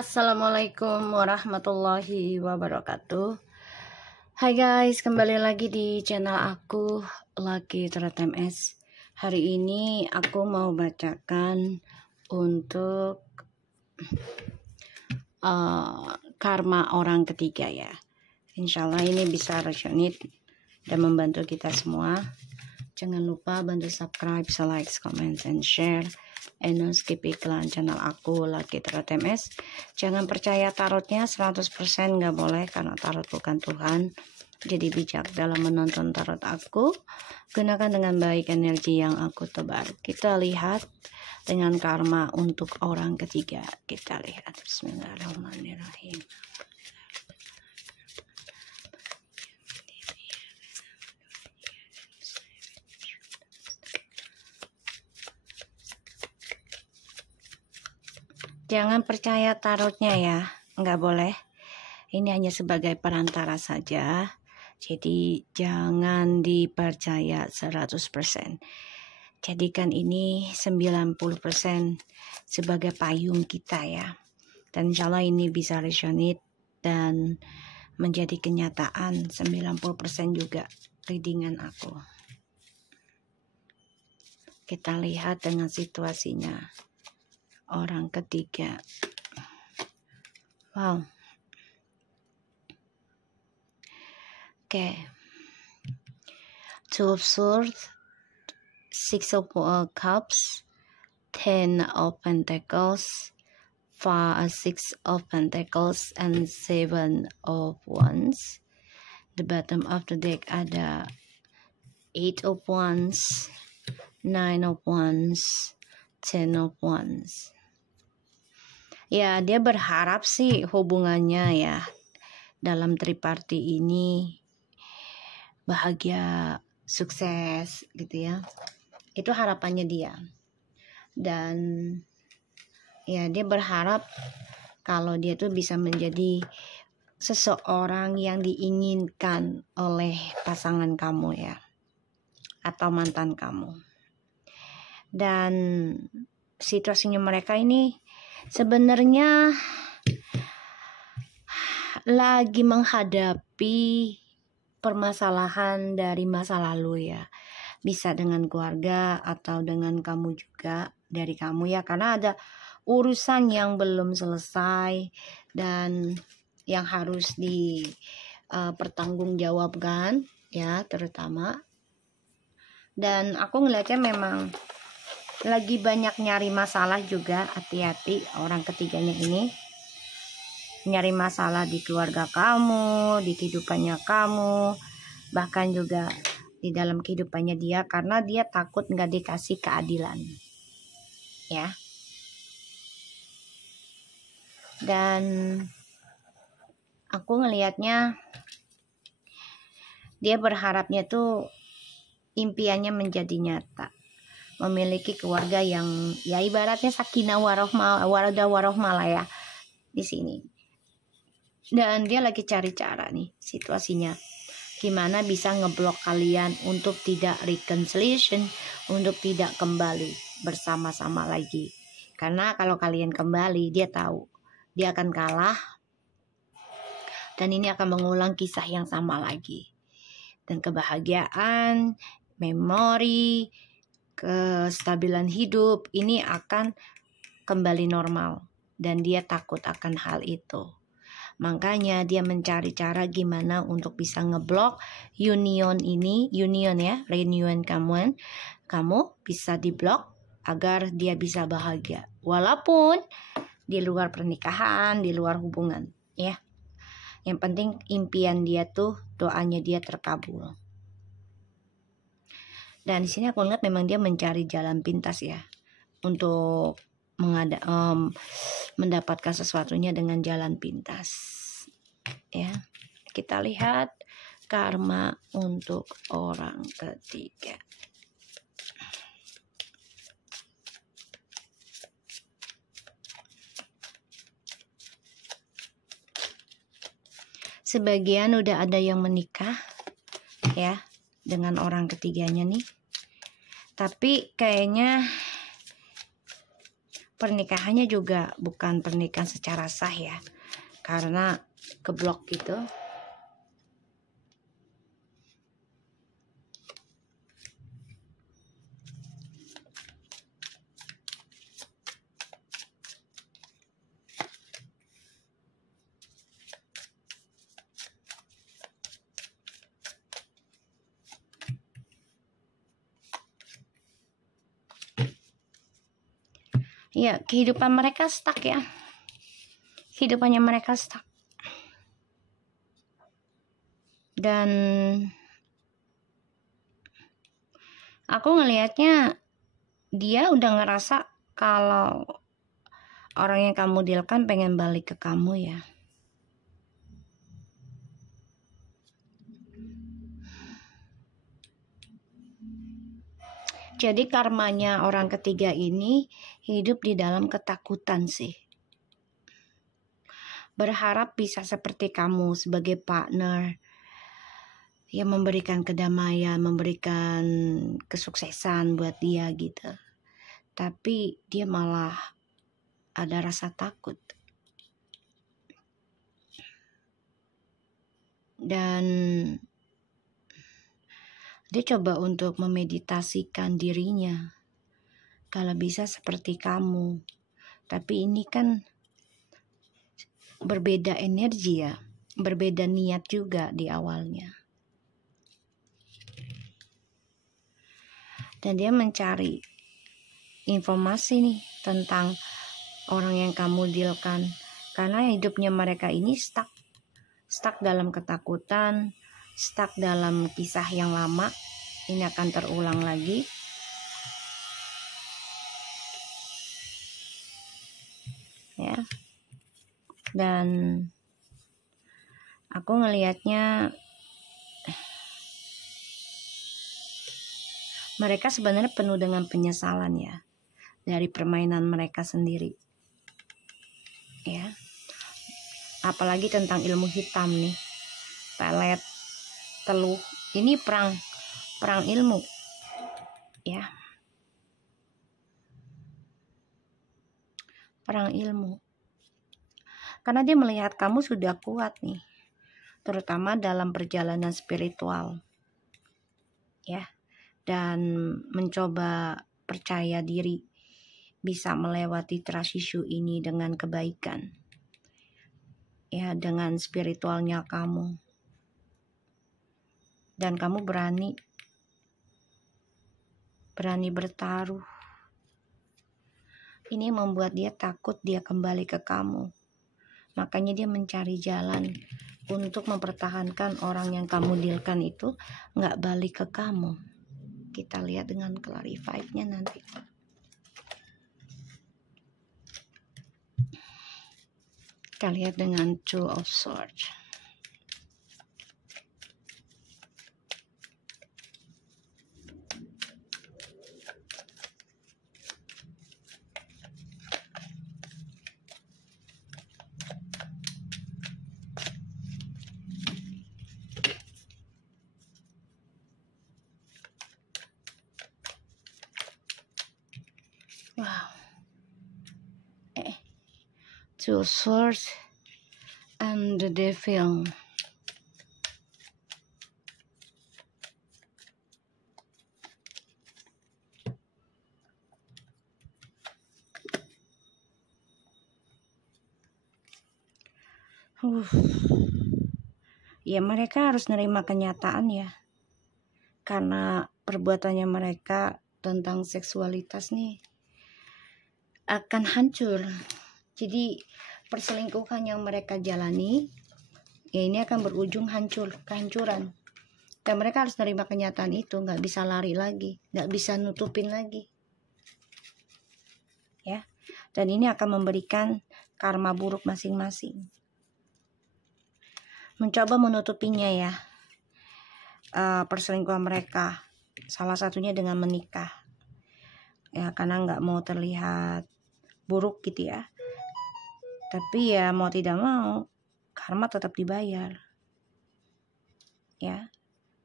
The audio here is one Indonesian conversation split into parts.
Assalamualaikum warahmatullahi wabarakatuh. Hai guys, kembali lagi di channel aku Lucky Tarot MS. Hari ini aku mau bacakan untuk karma orang ketiga ya. Insyaallah ini bisa resonate dan membantu kita semua. Jangan lupa bantu subscribe, like, comment, and share. And no skip iklan channel aku Lucky Tarot MS. Jangan percaya tarotnya 100%, nggak boleh, karena tarot bukan Tuhan. Jadi bijak dalam menonton tarot aku. Gunakan dengan baik energi yang aku tebar. Kita lihat dengan karma untuk orang ketiga. Kita lihat. Bismillahirrahmanirrahim. Jangan percaya tarotnya ya, nggak boleh. Ini hanya sebagai perantara saja. Jadi jangan dipercaya 100%. Jadikan ini 90% sebagai payung kita ya. Dan insya Allah ini bisa resonate dan menjadi kenyataan 90% juga readingan aku. Kita lihat dengan situasinya. Orang ketiga. Wow. Oke. Two of Swords, Six of Cups, Ten of Pentacles, Six of Pentacles, and Seven of Wands. The bottom of the deck ada Eight of Wands, Nine of Wands, Ten of Wands. Ya, dia berharap sih hubungannya ya dalam triparty ini bahagia, sukses gitu ya. Itu harapannya dia. Dan ya dia berharap kalau dia tuh bisa menjadi seseorang yang diinginkan oleh pasangan kamu ya, atau mantan kamu. Dan situasinya mereka ini sebenarnya lagi menghadapi permasalahan dari masa lalu ya. Bisa dengan keluarga atau dengan kamu juga, dari kamu ya, karena ada urusan yang belum selesai dan yang harus dipertanggungjawabkan ya, terutama. Dan aku ngeliatnya memang lagi banyak nyari masalah juga. Hati-hati orang ketiganya ini nyari masalah di keluarga kamu, di kehidupannya kamu, bahkan juga di dalam kehidupannya dia, karena dia takut nggak dikasih keadilan ya. Dan aku ngelihatnya dia berharapnya tuh impiannya menjadi nyata, memiliki keluarga yang ya ibaratnya sakinah warohmah lah ya di sini. Dan dia lagi cari cara nih situasinya, gimana bisa ngeblok kalian untuk tidak reconciliation, untuk tidak kembali bersama-sama lagi. Karena kalau kalian kembali, dia tahu dia akan kalah dan ini akan mengulang kisah yang sama lagi. Dan kebahagiaan, memori, kestabilan hidup ini akan kembali normal, dan dia takut akan hal itu. Makanya dia mencari cara gimana untuk bisa ngeblok union ini, reunion kamu bisa diblok agar dia bisa bahagia walaupun di luar pernikahan, di luar hubungan ya. Yang penting impian dia tuh, doanya dia terkabul. Dan di sini aku lihat memang dia mencari jalan pintas ya untuk mendapatkan sesuatunya dengan jalan pintas ya. Kita lihat karma untuk orang ketiga. Sebagian udah ada yang menikah ya dengan orang ketiganya nih, tapi kayaknya pernikahannya juga bukan pernikahan secara sah ya, karena keblok gitu. Ya, kehidupan mereka stuck ya. Kehidupannya mereka stuck. Dan aku ngelihatnya dia udah ngerasa kalau orang yang kamu dealkan pengen balik ke kamu ya. Jadi karmanya orang ketiga ini hidup di dalam ketakutan sih. Berharap bisa seperti kamu sebagai partner yang memberikan kedamaian, memberikan kesuksesan buat dia gitu. Tapi dia malah ada rasa takut. Dan dia coba untuk memeditasikan dirinya. Kalau bisa seperti kamu. Tapi ini kan berbeda energi ya. Berbeda niat juga di awalnya. Dan dia mencari informasi nih tentang orang yang kamu dealkan. Karena hidupnya mereka ini stuck. Stuck dalam ketakutan. Stuck dalam kisah yang lama. Ini akan terulang lagi. Ya. Dan aku ngelihatnya mereka sebenarnya penuh dengan penyesalan ya. Dari permainan mereka sendiri. Ya. Apalagi tentang ilmu hitam nih. Pelet, teluh. Ini perang ilmu. Ya. Perang ilmu. Karena dia melihat kamu sudah kuat nih. Terutama dalam perjalanan spiritual. Ya. Dan mencoba percaya diri bisa melewati trust issue ini dengan kebaikan. Ya, dengan spiritualnya kamu. Dan kamu berani bertaruh. Ini membuat dia takut dia kembali ke kamu. Makanya dia mencari jalan untuk mempertahankan orang yang kamu dealkan itu nggak balik ke kamu. Kita lihat dengan clarify-nya nanti. Kita lihat dengan Two of Swords. Wow. Two Swords and the Devil. Ya mereka harus nerima kenyataan ya. Karena perbuatannya mereka tentang seksualitas nih akan hancur. Jadi perselingkuhan yang mereka jalani ya ini akan berujung kehancuran. Dan mereka harus nerima kenyataan itu, nggak bisa lari lagi, nggak bisa nutupin lagi. Ya. Dan ini akan memberikan karma buruk masing-masing. Mencoba menutupinya ya. Perselingkuhan mereka. Salah satunya dengan menikah. Ya karena nggak mau terlihat buruk gitu ya. Tapi ya mau tidak mau karma tetap dibayar. Ya.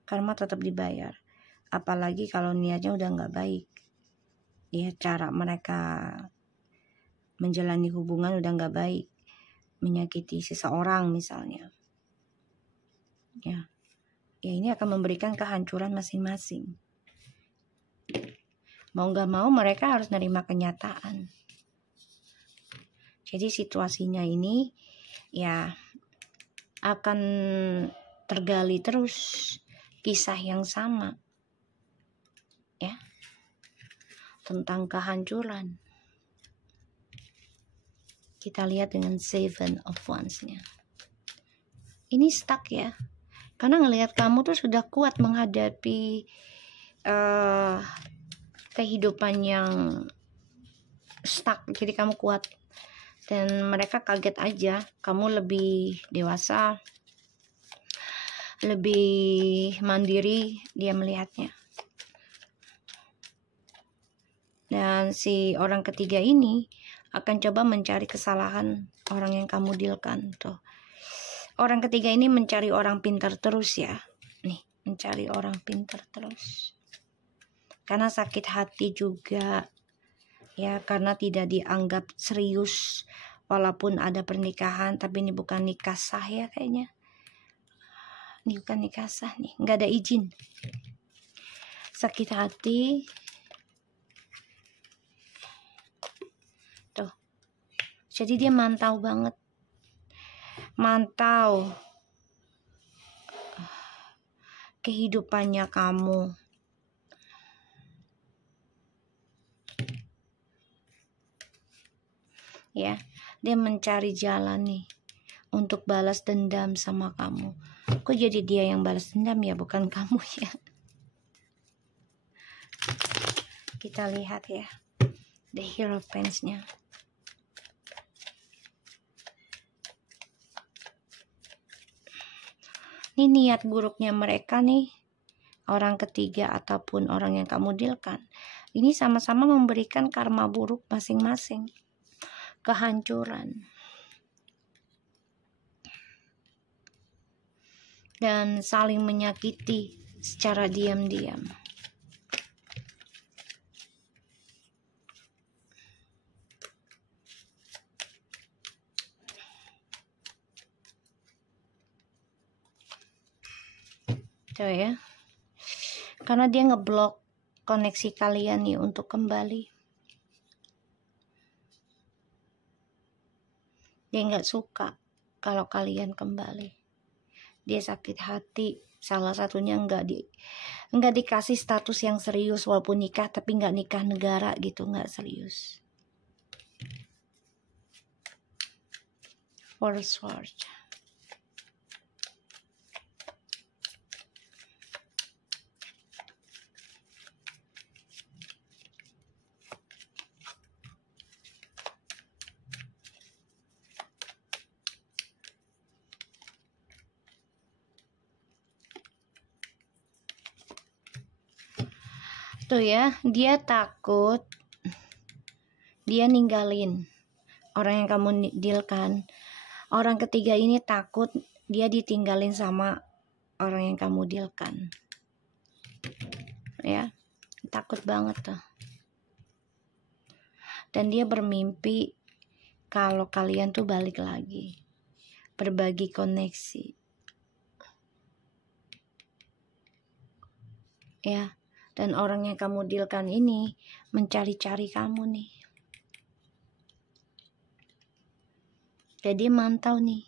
Karma tetap dibayar. Apalagi kalau niatnya udah nggak baik. Ya cara mereka menjalani hubungan udah nggak baik, menyakiti seseorang misalnya. Ya, ini akan memberikan kehancuran masing-masing. Mau nggak mau mereka harus nerima kenyataan. Jadi situasinya ini ya akan tergali terus kisah yang sama, ya, tentang kehancuran. Kita lihat dengan Seven of Wands-nya. Ini stuck ya, karena ngelihat kamu tuh sudah kuat menghadapi kehidupan yang stuck, jadi kamu kuat. Dan mereka kaget aja, kamu lebih dewasa, lebih mandiri, dia melihatnya. Dan si orang ketiga ini akan coba mencari kesalahan orang yang kamu dealkan. Tuh, orang ketiga ini mencari orang pintar terus ya. Nih, mencari orang pintar terus. Karena sakit hati juga ya, karena tidak dianggap serius walaupun ada pernikahan, tapi ini bukan nikah sah ya kayaknya. Ini bukan nikah sah nih, nggak ada izin. Sakit hati. Tuh, jadi dia mantau banget, mantau kehidupannya kamu. Ya, dia mencari jalan nih untuk balas dendam sama kamu. Kok jadi dia yang balas dendam ya, bukan kamu ya? Kita lihat ya, the Hierophant-nya. Ini niat buruknya mereka nih, orang ketiga ataupun orang yang kamu dealkan. Ini sama-sama memberikan karma buruk masing-masing. Kehancuran. Dan saling menyakiti secara diam-diam. Tuh ya. Karena dia ngeblok koneksi kalian nih untuk kembali. Dia nggak suka kalau kalian kembali. Dia sakit hati. Salah satunya nggak dikasih status yang serius walaupun nikah, tapi nggak nikah negara gitu, nggak serius. Four Swords. Tuh ya, dia takut dia ninggalin orang yang kamu dealkan. Orang ketiga ini takut dia ditinggalin sama orang yang kamu dealkan. Ya, takut banget tuh. Dan dia bermimpi kalau kalian tuh balik lagi, berbagi koneksi. Ya. Dan orang yang kamu dealkan ini mencari-cari kamu nih. Jadi mantau nih,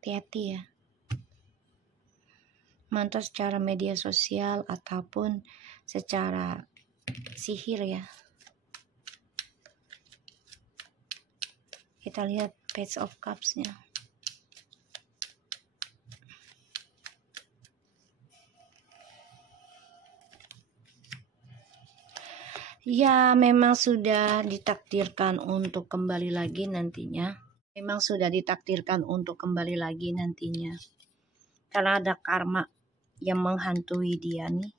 hati-hati ya. Mantau secara media sosial ataupun secara sihir ya. Kita lihat Page of Cups-nya. Ya, memang sudah ditakdirkan untuk kembali lagi nantinya. Memang sudah ditakdirkan untuk kembali lagi nantinya. Karena ada karma yang menghantui dia nih.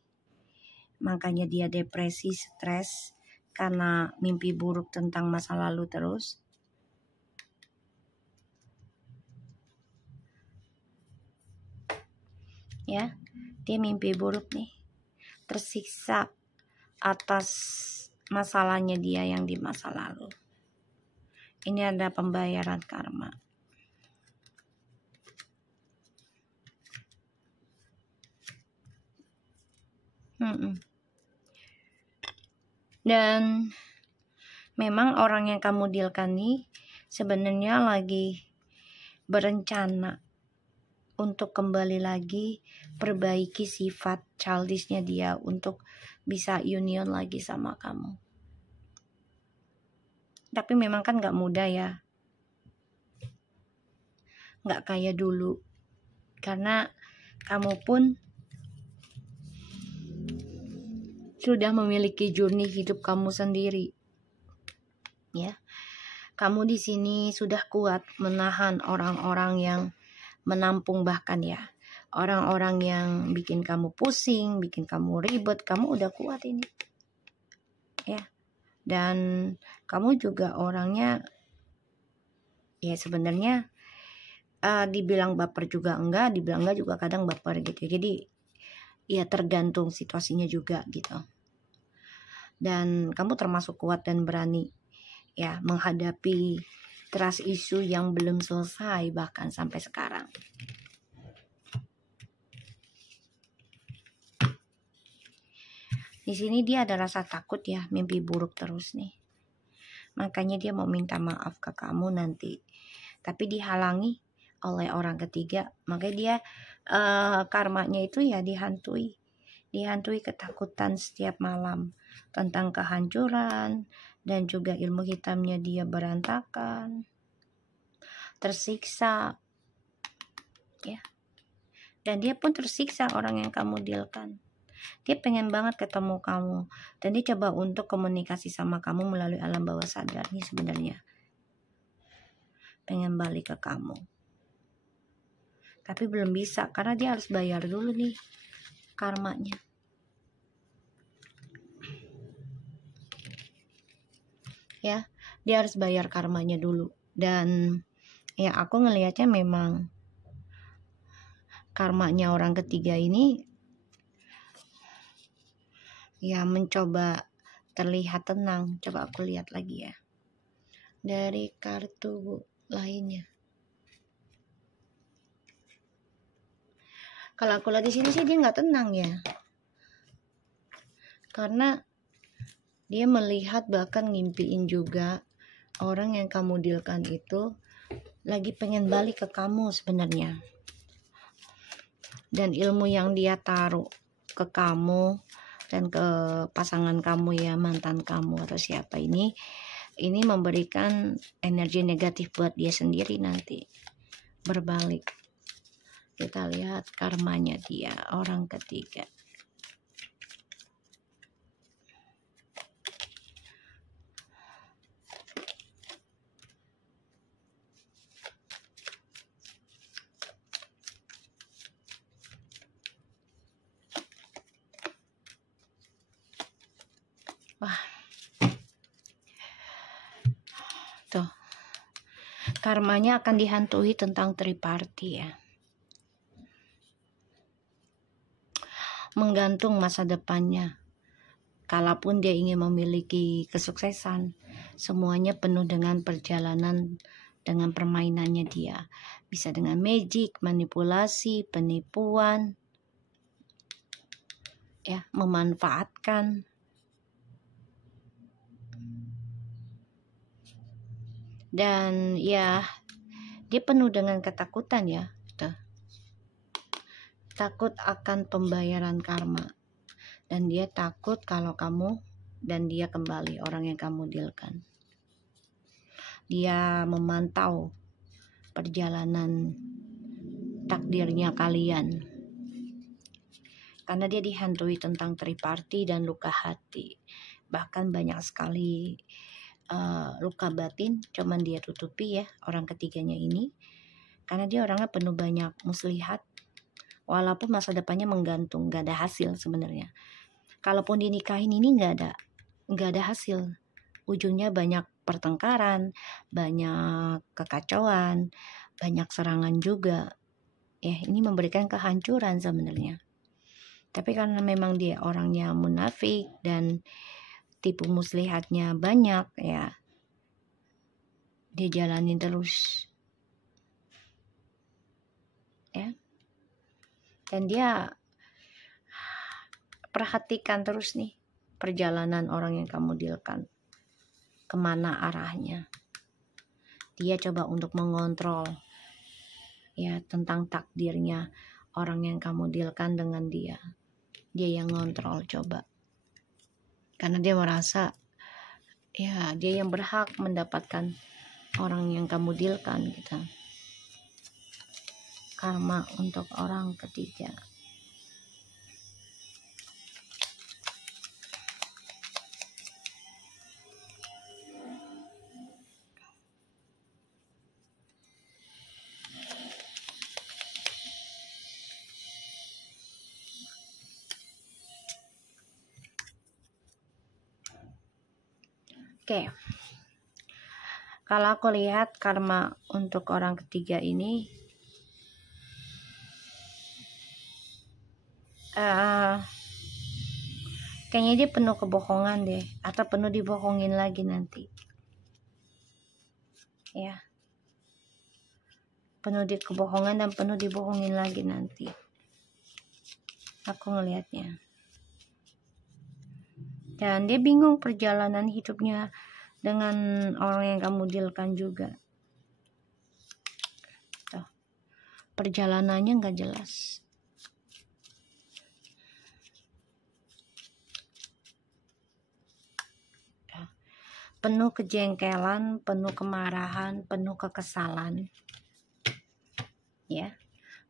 Makanya dia depresi, stres, karena mimpi buruk tentang masa lalu terus. Ya, dia mimpi buruk nih. Tersiksa atas masalahnya dia yang di masa lalu. Ini ada pembayaran karma. Dan memang orang yang kamu dealkan nih sebenarnya lagi berencana untuk kembali lagi perbaiki sifat childishnya dia untuk bisa union lagi sama kamu. Tapi memang kan gak mudah ya, gak kayak dulu, karena kamu pun sudah memiliki journey hidup kamu sendiri, ya. Kamu di sini sudah kuat menahan orang-orang yang menampung, bahkan ya orang-orang yang bikin kamu pusing, bikin kamu ribet, kamu udah kuat ini, ya. Dan kamu juga orangnya ya sebenarnya dibilang baper juga enggak, dibilang enggak juga kadang baper gitu. Jadi ya tergantung situasinya juga gitu. Dan kamu termasuk kuat dan berani ya menghadapi trust issue yang belum selesai bahkan sampai sekarang. Di sini dia ada rasa takut ya, mimpi buruk terus nih. Makanya dia mau minta maaf ke kamu nanti. Tapi dihalangi oleh orang ketiga. Makanya dia karmanya itu ya dihantui. Dihantui ketakutan setiap malam. Tentang kehancuran. Dan juga ilmu hitamnya dia berantakan. Tersiksa. Ya. Dan dia pun tersiksa orang yang kamu dealkan. Dia pengen banget ketemu kamu. Dan dia coba untuk komunikasi sama kamu melalui alam bawah sadar nih sebenarnya. Pengen balik ke kamu. Tapi belum bisa karena dia harus bayar dulu nih karmanya. Ya, dia harus bayar karmanya dulu. Dan ya aku ngelihatnya memang karmanya orang ketiga ini ya mencoba terlihat tenang. Coba aku lihat lagi ya dari kartu lainnya. Kalau aku lihat di sini sih dia nggak tenang ya, karena dia melihat bahkan ngimpiin juga orang yang kamu dealkan itu lagi pengen balik ke kamu sebenarnya. Dan ilmu yang dia taruh ke kamu dan ke pasangan kamu ya, mantan kamu atau siapa ini memberikan energi negatif buat dia sendiri nanti berbalik. Kita lihat karmanya dia, orang ketiga. Wah. Tuh. Karmanya akan dihantui tentang triparty ya. Menggantung masa depannya. Kalaupun dia ingin memiliki kesuksesan, semuanya penuh dengan perjalanan, dengan permainannya dia. Bisa dengan magic, manipulasi, penipuan, ya, memanfaatkan. Dan ya, dia penuh dengan ketakutan ya. Takut akan pembayaran karma. Dan dia takut kalau kamu dan dia kembali, orang yang kamu dealkan. Dia memantau perjalanan takdirnya kalian. Karena dia dihantui tentang triparty dan luka hati. Bahkan banyak sekali luka batin, cuman dia tutupi ya, orang ketiganya ini. Karena dia orangnya penuh banyak muslihat. Walaupun masa depannya menggantung, gak ada hasil sebenarnya. Kalaupun dinikahin ini gak ada hasil. Ujungnya banyak pertengkaran, banyak kekacauan, banyak serangan juga. Ya, ini memberikan kehancuran sebenarnya. Tapi karena memang dia orangnya munafik dan tipu muslihatnya banyak ya. dia jalanin terus, ya. Dan dia perhatikan terus nih perjalanan orang yang kamu dealkan, kemana arahnya. Dia coba untuk mengontrol ya tentang takdirnya orang yang kamu dealkan dengan dia. Dia yang ngontrol coba. Karena dia merasa ya dia yang berhak mendapatkan orang yang kamu dealkan gitu. Karma untuk orang ketiga. Oke. Kalau aku lihat karma untuk orang ketiga ini kayaknya dia penuh kebohongan deh, atau penuh dibohongin lagi nanti. Ya. Penuh di kebohongan dan penuh dibohongin lagi nanti. Aku ngelihatnya. Dan dia bingung perjalanan hidupnya dengan orang yang kamu dealkan juga. Tuh. Perjalanannya nggak jelas. Penuh kejengkelan, penuh kemarahan, penuh kekesalan. Ya.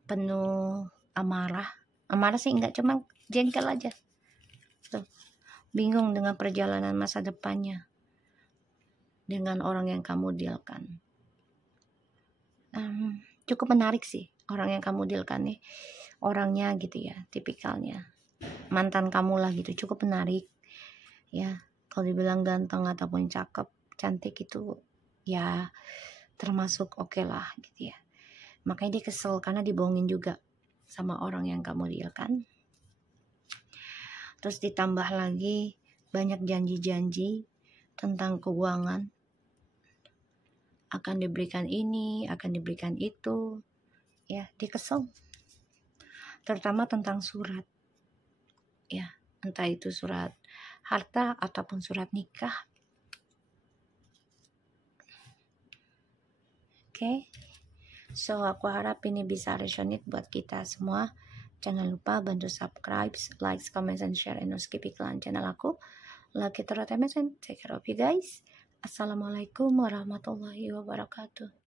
Penuh amarah. Amarah sih enggak, cuma jengkel aja. Tuh. Bingung dengan perjalanan masa depannya dengan orang yang kamu dealkan. Cukup menarik sih orang yang kamu dealkan nih, orangnya gitu ya, tipikalnya mantan kamu lah gitu, cukup menarik ya. Kalau dibilang ganteng ataupun cakep, cantik itu ya termasuk oke lah gitu ya. Makanya dia kesel karena dibohongin juga sama orang yang kamu dealkan. Terus ditambah lagi banyak janji-janji tentang keuangan. Akan diberikan ini, akan diberikan itu. Ya, dia kesel. Terutama tentang surat. Ya, entah itu surat harta ataupun surat nikah. Oke. So, aku harap ini bisa resonate buat kita semua. Jangan lupa bantu subscribe, like, comment, and share, and no skip iklan channel aku. Like it or not, take care of you guys. Assalamualaikum warahmatullahi wabarakatuh.